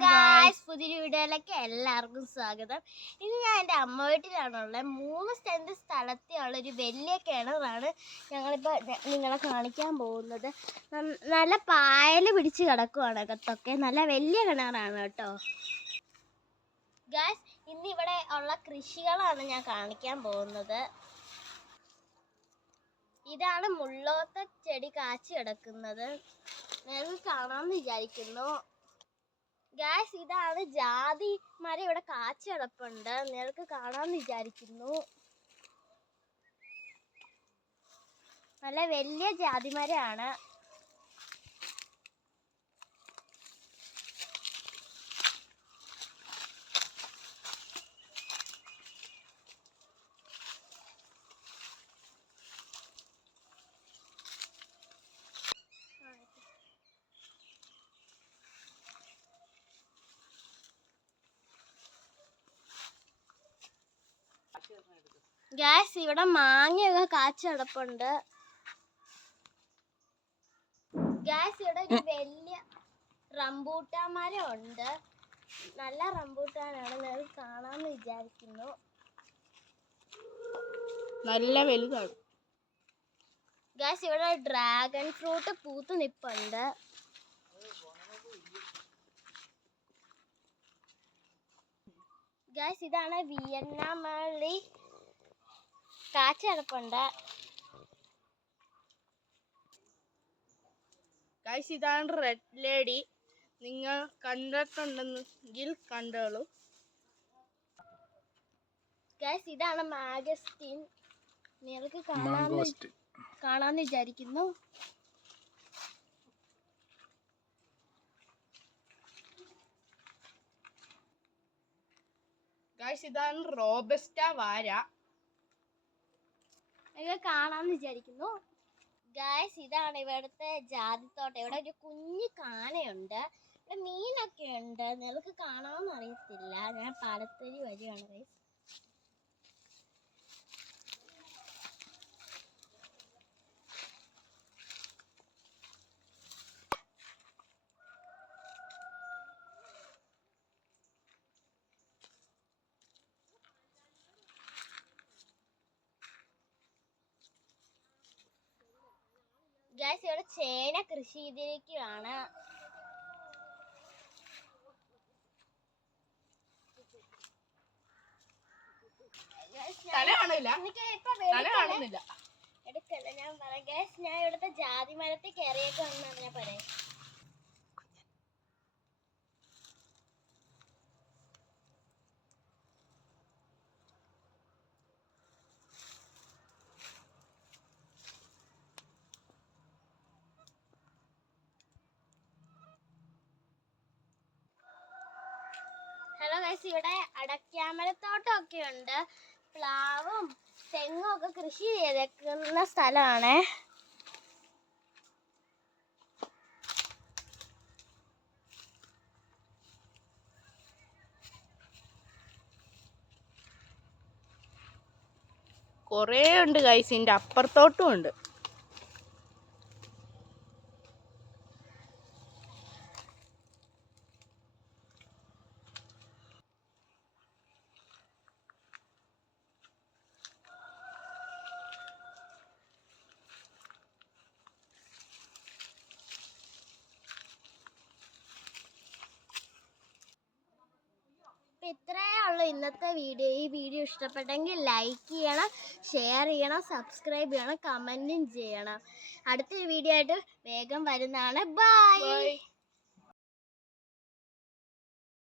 Guys, പുതിയൊരു വീഡിയോയിലേക്ക് എല്ലാവർക്കും സ്വാഗതം. ഇന്ന് ഞാൻ എൻ്റെ അമ്മ വീട്ടിലാണുള്ളത്. 3 സെൻറ്റ് സ്ഥലത്തുള്ള ഒരു വലിയ കിണറാണ് ഞങ്ങളിപ്പോൾ നിങ്ങളെ കാണിക്കാൻ പോകുന്നത്. നല്ല പായൽ പിടിച്ച് കിടക്കുവാണ് അകത്തൊക്കെ. നല്ല വലിയ കിണറാണ് കേട്ടോ ഗായ്സ്. ഇന്ന് ഇവിടെ ഉള്ള കൃഷികളാണ് ഞാൻ കാണിക്കാൻ പോകുന്നത്. ഇതാണ് മുള്ളോത്ത ചെടി കാച്ചി കിടക്കുന്നത്. നിങ്ങൾക്ക് കാണാമെന്ന് വിചാരിക്കുന്നു. ഗായ്സ്, ഇതാണ് ജാതി മരം ഇവിടെ കാച്ചി കിടപ്പുണ്ട്. നിങ്ങൾക്ക് കാണാമെന്ന് വിചാരിക്കുന്നു. നല്ല വലിയ ജാതി മരമാണ്. ഗായ്സ്, ഇവിടെ മാങ്ങയൊക്കെ കാച്ചി കിടപ്പുണ്ട്. ഗായ്സ്, ഇവിടെ ഒരു വലിയ റംബൂട്ടാൻ മരം ഉണ്ട്. നല്ല റംബൂട്ടാനാണ്. നിങ്ങൾക്ക് കാണാമെന്ന് വിചാരിക്കുന്നു. നല്ല വലുതാണ്. ഗായ്സ്, ഇവിടെ ഡ്രാഗൺ ഫ്രൂട്ട് പൂത്ത് നിൽപ്പുണ്ട്. ഗായ്സ്, ഇതാണ് വിയറ്റ്നാം മല്ലി കാച്ചി കിടപ്പുണ്ട്. ഗൈസ്, ഇതാണ് റെഡ് ലേഡി. നിങ്ങൾ കണ്ടിട്ടുണ്ടെങ്കിൽ കണ്ടോളൂ. ഗൈസ്, ഇതാണ് മാഗസ്റ്റിൻ. നിങ്ങൾക്ക് കാണാന്ന് വിചാരിക്കുന്നു. ഗൈസ്, ഇതാണ് റോബസ്റ്റ വാര. നിങ്ങൾക്ക് കാണാന്ന് വിചാരിക്കുന്നു. ഗായ്സ്, ഇതാണ് ഇവിടുത്തെ ജാതിത്തോട്ടം. ഇവിടെ ഒരു കുഞ്ഞു കാനയുണ്ട്. ഇവിടെ മീനൊക്കെ ഉണ്ട്. നിങ്ങൾക്ക് കാണാമെന്ന് അറിയത്തില്ല. ഞാൻ പാലത്തേരി വരികയാണ് ഗൈസ്. ഗായ്സ്, ഇവിടെ ചേന കൃഷി ചെയ്തിരിക്കുകയാണ്. എടുക്കല്ല, ഞാൻ പറയാം ഗായ്സ്. ഞാൻ ഇവിടുത്തെ ജാതി മരത്തിൽ കയറിയൊക്കെ വന്നാണ് ഞാൻ പറയാം. ഹലോ ഗൈസ്, ഇവിടെ അടയ്ക്കാമരത്തോട്ടമൊക്കെ ഉണ്ട്. പ്ലാവും തെങ്ങും ഒക്കെ കൃഷി ചെയ്തേക്കുന്ന സ്ഥലമാണ്. കുറേ ഉണ്ട് ഗൈസ്. ഇതിൻ്റെ അപ്പുറത്തോട്ടും ഉണ്ട്. ഇത്രയേ ഉള്ളൂ ഇന്നത്തെ വീഡിയോ. ഈ വീഡിയോ ഇഷ്ടപ്പെട്ടെങ്കിൽ ലൈക്ക് ചെയ്യണം, ഷെയർ ചെയ്യണം, സബ്സ്ക്രൈബ് ചെയ്യണം, കമൻറ്റും ചെയ്യണം. അടുത്തൊരു വീഡിയോ ആയിട്ട് വേഗം വരുന്നതാണ്. ബൈ.